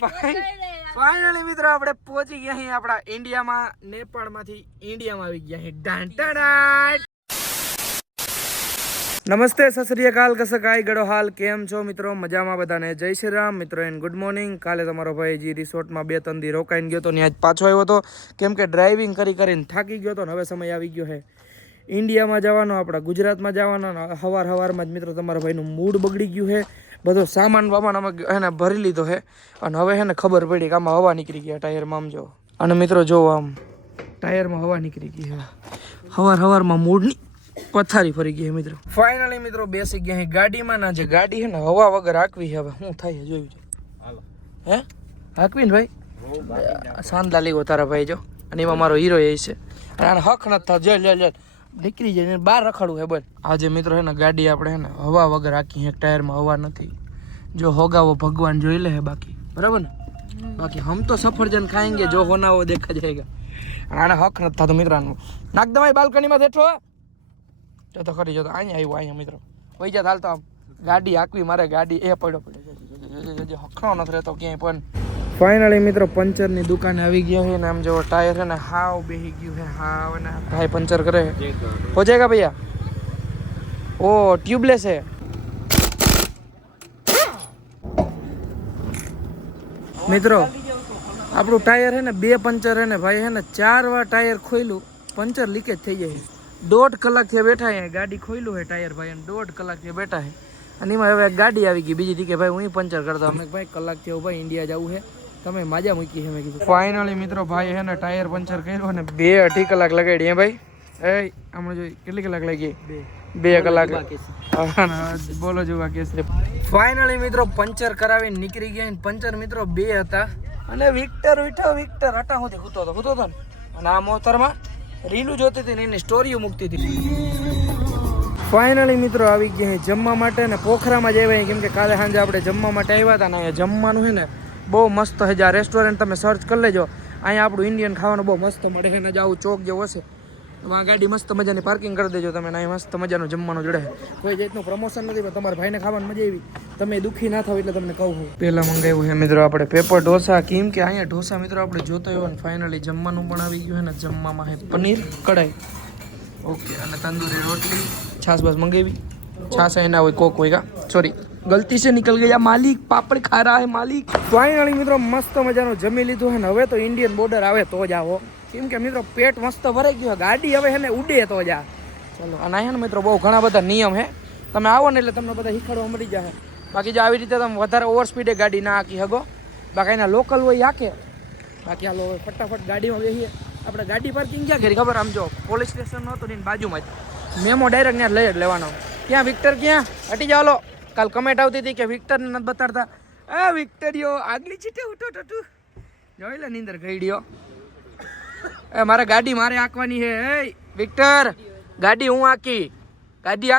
Finally મિત્રો આપણે પહોંચી ગયા અહીં આપણા ઇન્ડિયામાં, નેપાળમાંથી ઇન્ડિયામાં આવી ગયા અહીં. ડાંટાડાટ. નમસ્તે, સત શ્રી અકાલ, કસકાઈ ગડો હાલ, કેમ છો મિત્રો? મજામાં બધાને? જય શ્રી રામ મિત્રો, એન્ડ ગુડ મોર્નિંગ. કાલે તમારો ભાઈ જી રિસોર્ટમાં 2-3 દી રોકાઈને ગયો હતો ને આજ પાછો આવ્યો હતો, કેમ કે ડ્રાઇવિંગ કરીને થાકી ગયો હતો ને હવે સમય આવી ગયો છે ઇન્ડિયામાં જવાનો, આપણા ગુજરાતમાં જવાનો. સવારમાં જ મિત્રો તમારા ભાઈનું મૂડ બગડી ગયું છે. બધો સામાન બામાન અમે એને ભરી લીધો છે અને હવે છે ને ખબર પડી કે આમાં હવા નીકળી ગયા ટાયરમાં. આમ જો, અને મિત્રો જો આમ ટાયરમાં હવા નીકળી ગઈ છે. સવારમાં મૂડની પથારી ફરી ગઈ મિત્રો. ફાઇનલી મિત્રો બેસી ગયા ગાડીમાં. ના જે ગાડી છે ને હવા વગર હાંકવી છે, હવે શું થાય જોયું છે. હે હાંકવી ને ભાઈ? શાનદાર લીગો તારા ભાઈ જો, અને એમાં મારો હીરો એ છે. અને હક નથી થતો, જો નીકળી જાય બહાર રખડવું હે બોલ. આજે મિત્રો છે ને ગાડી આપણે છે ને હવા વગર હાકી, એક ટાયરમાં હવા નથી. જો હોગાવો ભગવાન જોઈ લે બાકી, બરાબર ને? બાકી હમ તો સફરજન ખાएंगे જો હોના वो देखा जाएगा. આને હક નથી થતો મિત્રાનું. નાખ દમાઈ બાલ્કનીમાં બેઠો જો તો ખરી, જો તો અહીંયા મિત્રો વહી જા. હાલતો આમ ગાડી હાંકવી મારે, ગાડી એ પડ્યો હખણો નથી રહેતો ક્યાંય પણ. ફાઇનલી મિત્રો પંચરની દુકાને આવી ગયા છે ને આમ જો ટાયર છે ને હાવ બેસી ગયું છે. હાવ ને ભાઈ પંચર કરે હો જાયગા ભૈયા. ઓ ટ્યુબલેસ है. મિત્રો આપણું ટાયર છે ને 2 પંચર છે ને ભાઈ, છે ને 4 વાર ટાયર ખોલ્યું, પંચર લીકેજ થઈ જાય. 1.5 કલાકથી બેઠા છે, ગાડી ખોલ્યું છે ટાયર ભાઈ, અને 1.5 કલાકથી બેઠા છે. અને એમાં હવે ગાડી આવી ગઈ બીજી કે ભાઈ હું પંચર કરતા. અમે ભાઈ કલાકથી એવું ભાઈ ઇન્ડિયા જવું છે, તમે માજા મૂકી છે મેં કીધું. ફાઇનલી મિત્રો ભાઈ છે ને ટાયર પંચર કર્યું અને 2-2.5 કલાક લગાડી. હે ભાઈ એ હમણાં જોઈ કેટલી કલાક લાગી? 2 કલાક. બોલો જોવા કેસરી. ફાઇનલી મિત્રો પંચર કરાવીને નીકળી ગયા. પંચર મિત્રો 2 હતા અને વિક્ટર હટા હોતી હૂતો હતો ને. અને આ મોતરમાં રીલું જોતી હતી ને એની સ્ટોરીઓ મૂકતી હતી. ફાઇનલી મિત્રો આવી ગયા જમવા માટે ને પોખરામાં જ આવ્યા, કેમ કે કાલે સાંજે આપણે જમવા માટે આવ્યા હતા ને. અહીંયા જમવાનું છે ને બહુ મસ્ત છે. આ રેસ્ટોરન્ટ તમે સર્ચ કરી લેજો, અહીંયા આપણું ઇન્ડિયન ખાવાનું બહુ મસ્ત મળે છે ને. જ આવું ચોક જેવો હશે, આ ગાડી મસ્ત મજાની પાર્કિંગ કરી દેજો તમે. અહીંયા મસ્ત મજાનું જમવાનું જડે. કોઈ જાતનું પ્રમોશન નથી પણ તમારા ભાઈને ખાવાની મજા આવી, તમે દુઃખી ના થાવ એટલે તમને કહું. પહેલાં મંગાવ્યું છે મિત્રો આપણે પેપર ઢોસા, કેમ કે અહીંયા ઢોસા મિત્રો આપણે જોતા હોય ને. ફાઇનલી જમવાનું પણ આવી ગયું છે ને. જમવામાં છે પનીર કઢાઈ, ઓકે, અને તંદૂરી રોટલી, छाछ बस मंगेवी. छाछ है ना, कोक होएगा, सॉरी गलती से निकल गया मालिक, पापड़ खा रहा है मालिक. फाइनली મિત્રો મસ્ત મજાનું જમી લીધું છે ને. હવે તો ઇન્ડિયન બોર્ડર આવે તો જ આવો, કેમ કે મિત્રો પેટ મસ્ત ભરાઈ ગયું. ગાડી હવે છે ને ઉડે તો જ આ. ચલો, અને અહીંયા ને મિત્રો બહુ ઘણા બધા નિયમ છે. તમે આવો ને એટલે તમને બધા શીખવાડવા મળી જાય. બાકી જો આવી રીતે તમે વધારે ઓવર સ્પીડે ગાડી ના હાંકી શકો. બાકી એના લોકલ હોય હાંકે. બાકી હાલો ફટાફટ ગાડીમાં બેસીએ. આપણે ગાડી પાર્કિંગ ક્યાં કરી ખબર? આમ જો પોલીસ સ્ટેશન હતો ને બાજુમાં જ મેમો ડાયરેક્ટ ત્યાં લઈ જ લેવાનો. ક્યાં વિક્ટર ક્યાં? હટી જાઓ. કાલ કમેન્ટ આવતી હતી કે વિક્ટર ને નથી બતાડતા. આ વિક્ટરિયો આગલી ચીટે ઉઠો ટટુ જોઈ લે નીંદર ગઈડ્યો. એ મારે ગાડી મારે હાંકવાની છે. એ વિક્ટર ગાડી હું હાંકી, ગાડી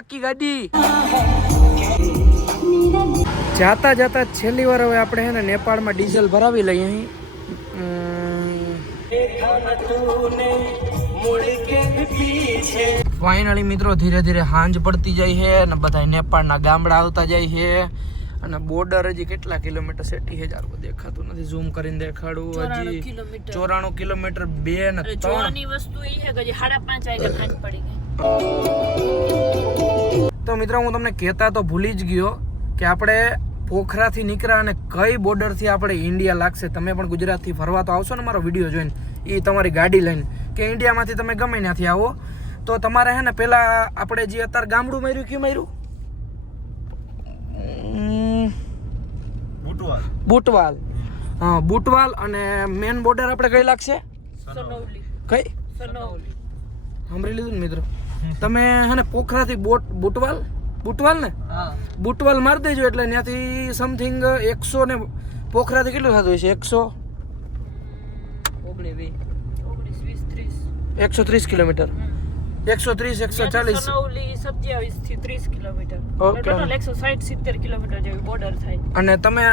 જાતા છેલ્લી વાર હવે આપણે છે ને નેપાળમાં ડીઝલ ભરાવી લઈએ અહીં. ફાઇનલી મિત્રો ધીરે ધીરે હાંજ પડતી જાય છે અને બધા નેપાળના ગામડા આવતા જાય છે. અને બોર્ડર હજી કેટલા કિલોમીટર છે 80,000 દેખાતું નથી, ઝૂમ કરીને દેખાડું. હજી 94 કિલોમીટર 2 ને 3 વસ્તુ એ છે કે હજી 5:30 વાગે હાંજ પડી ગઈ. તો મિત્રો હું તમને કહેતા તો ભૂલી જ ગયો કે આપણે પોખરાથી નીકળ્યા અને કઈ બોર્ડરથી આપણે ઇન્ડિયા લાગશે. તમે પણ ગુજરાતથી ફરવા તો આવશો ને મારો વિડીયો જોઈને, એ તમારી ગાડી લઈને કે ઇન્ડિયામાંથી તમે ગમે ત્યાંથી આવો તો તમારે છે ને પહેલાં આપણે જે અત્યારે ગામડું માર્યું, કયું માર્યું? બુટવાલ. હા, બુટવાલ. અને મેન બોર્ડર આપણે કઈ લાગશે? કઈ સાંભળી લીધું ને મિત્રો તમે? હે ને પોખરાથી બુટવાલ ને બુટવાલ મારી દેજો એટલે ત્યાંથી સમથિંગ 100 ને પોખરાથી કેટલું થતું હોય છે? 130 કિલોમીટર. 130 140 27 થી 30 કિલોમીટર. ટોટલ 160-70 કિલોમીટર જેવી બોર્ડર થાય. અને તમે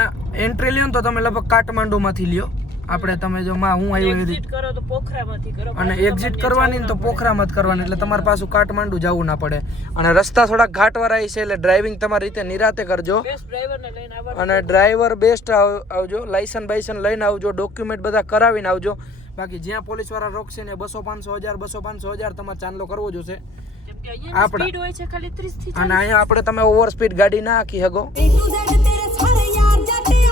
એન્ટ્રી લ્યો ને તો તમે લગભગ કાઠમાંડુમાંથી લ્યો આપણે તમે જો માં હું આવ્યો એવી એક્ઝિટ કરો તો પોખરામાંથી કરો અને એક્ઝિટ કરવાની ને તો પોખરામાં જ કરવાની એટલે તમારે પાછું કાઠમાંડુ જવું ના પડે અને રસ્તા થોડા ઘાટવાળા છે એટલે ડ્રાઇવિંગ તમારી રીતે નિરાતે કરજો બેસ્ટ ડ્રાઈવરને લઈને આવવાનું. અને ડ્રાઈવર બેસ્ટ આવજો લાયસન્સ બાયસન લઈને આવજો ડોક્યુમેન્ટ બધા કરાવીને આવજો બાકી જ્યાં પોલીસ વાળા રોકશે ને 200-500 તમારે ચાંદલો કરવો જોશે કેમ કે અહીંયા આપણે- સ્પીડ હોય છે ખાલી 30 થી અને અહીંયા આપણે તમે ઓવર સ્પીડ ગાડી ના આખી હગો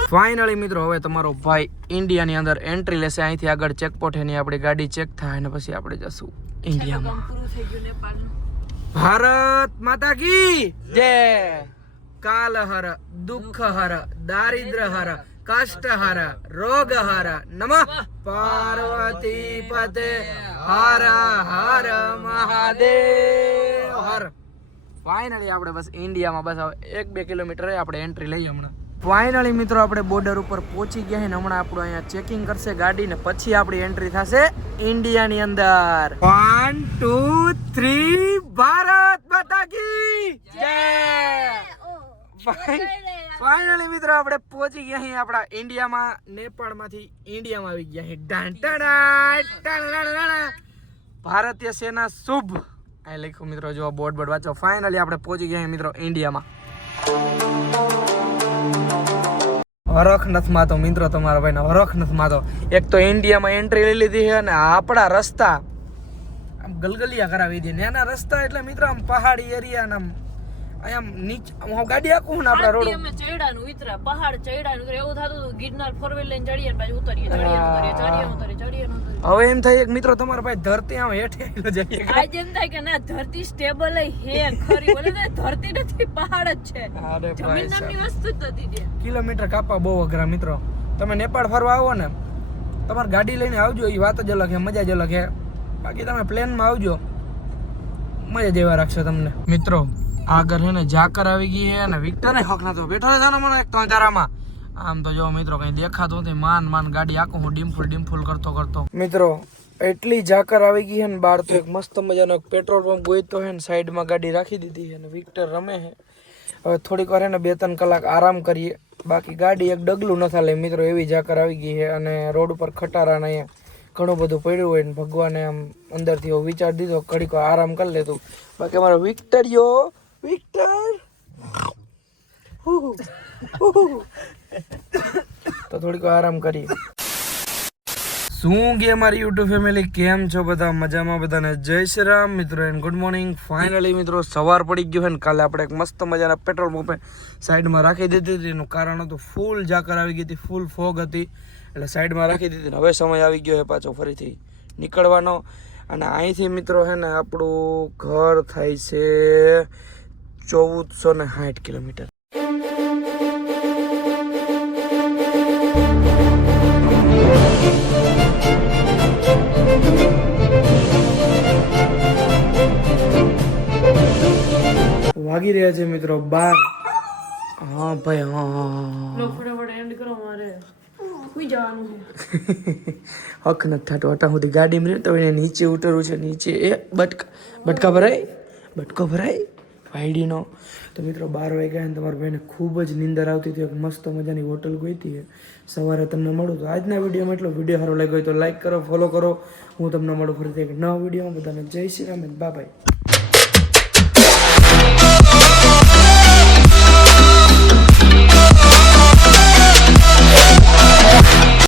ફાઇનલી મિત્રો હવે તમારો ભાઈ ઇન્ડિયાની અંદર એન્ટ્રી લેશે અહીંથી આગળ ચેકપોસ્ટ એની આપણી ગાડી ચેક થાય અને પછી આપણે જશું ઇન્ડિયામાં કામ પૂરું થઈ ગયું નેપાળનું. ભારત માતા કી જય કાલ હર દુઃખ હર દારિદ્ર હર કષ્ટ હર રોગ હર નમઃ પાર્વતી પતે હર હર મહાદેવ હર ફાઇનલી આપણે બસ ઇન્ડિયામાં બસ હવે 1-2 કિલોમીટર આપણે એન્ટ્રી લઈએ હમણાં ફાઇનલી મિત્રો આપણે બોર્ડર ઉપર પહોંચી ગયા છે ને હમણાં આપણું અહીંયા ચેકિંગ કરશે ગાડી ને પછી આપણી એન્ટ્રી થશે ઇન્ડિયાની અંદર 1 2 3 ભારત માતા કી જય ફાઇનલી મિત્રો આપણે પહોંચી ગયા અહીં આપણા ઇન્ડિયામાં નેપાળમાંથી ઇન્ડિયામાં આવી ગયા અહીં ભારતીય સેના શુભ આ લખ્યું મિત્રો જો બોર્ડ વાંચો ફાઇનલી આપણે પહોંચી ગયા મિત્રો ઇન્ડિયામાં હરખ નથી માતો મિત્રો તમારા ભાઈને હરખ નથી માતો એક તો ઇન્ડિયામાં એન્ટ્રી લઈ લીધી છે અને આપણા રસ્તા આમ ગલગલિયા કરાવી દે નાના રસ્તા એટલે મિત્રો આમ પહાડી એરિયા આમ આમ નીચે હું ગાડી આખું ને આપણા રોડ અમે ચડ્યાનું ઉતરા પહાડ ચડ્યાનું ઉતરા એવું થતું હતું ગિરનાર 4 લઈને ચડીએ ને પાછું ઉતરીએ ચડીએ હવે એમ થાય કે મિત્રો તમારા ભાઈ ધરતી આમ હેઠે જઈએ આજ એમ થાય કે ના ધરતી સ્ટેબલ હે ખરી બોલે ને ધરતી નથી પહાડ જ છે અરે ભાઈ જમીન નામની વસ્તુ જ નથી ત્યાં. કિલોમીટર કાપા બહુ અઘરા મિત્રો તમે નેપાળ ફરવા આવો ને તમારે ગાડી લઈને આવજો એ વાત જ અલગ છે મજા જ અલગ છે બાકી તમે પ્લેનમાં આવજો મજા જ એવા રાખશો તમને મિત્રો આગળ છે ને ઝાકર આવી ગઈ છે અને વિક્ટર ને હક ના તો બેઠો છે ને મને એક તો અંધારામાં આમ તો જો મિત્રો કઈ દેખાતું નથી માન ગાડી આખું હું ડીમફુલ કરતો મિત્રો એટલી ઝાકર આવી ગઈ છે ને બહાર તો એક મસ્ત મજાનો પેટ્રોલ પંપ ગોઈતો છે ને સાઈડમાં ગાડી રાખી દીધી છે અને વિક્ટર રમે છે હવે થોડીક વાર એને 2-3 કલાક આરામ કરીએ બાકી ગાડી એક ડગલું ન થાલે મિત્રો એવી ઝાકર આવી ગઈ છે અને રોડ ઉપર ખટારા ને અહીંયા ઘણું બધું પડ્યું હોય ને ભગવાને આમ અંદરથી એવો વિચાર દીધો ઘડીક વાર આરામ કરી લેતું બાકી અમારો વિક્ટર તો થોડીક આરામ કરીએ શું કે મારી યુટ્યુબ ફેમિલી કેમ છો બધા મજામાં બધાને જય શ્રી રામ મિત્રો એન્ડ ગુડ મોર્નિંગ ફાઇનલી મિત્રો સવાર પડી ગયો છે ને કાલે આપણે એક મસ્ત મજાના પેટ્રોલ પંપે સાઈડમાં રાખી દીધી હતી એનું કારણ હતું ફૂલ ઝાકર આવી ગઈ હતી ફૂલ ફોગ હતી એટલે સાઈડમાં રાખી દીધી ને હવે સમય આવી ગયો છે પાછો ફરીથી નીકળવાનો અને અહીંથી મિત્રો છે ને આપણું ઘર થાય છે 1460 કિલોમીટર વાગી રહ્યા છે મિત્રો 12 હા ભાઈ હા ફટાફટ એન્ડ કરો મારે સુઈ જવાનું છે હક નથી થતો અટા સુધી ગાડી મળે તો એને નીચે ઉતરવું છે નીચે એ બટકો ભરાય વાયડીનો તો મિત્રો 12 વાગ્યા ને તમારા ભાઈને ખૂબ જ નીંદર આવતી હતી એક મસ્ત મજાની હોટલ ગઈ સવારે તમને મળું તો આજના વિડીયોમાં એટલો વિડીયો સારો લાગ્યો હોય તો લાઈક કરો ફોલો કરો હું તમને મળું ફરીથી એક નવા વિડીયોમાં બધાને જય શ્રી રામ બાય બાય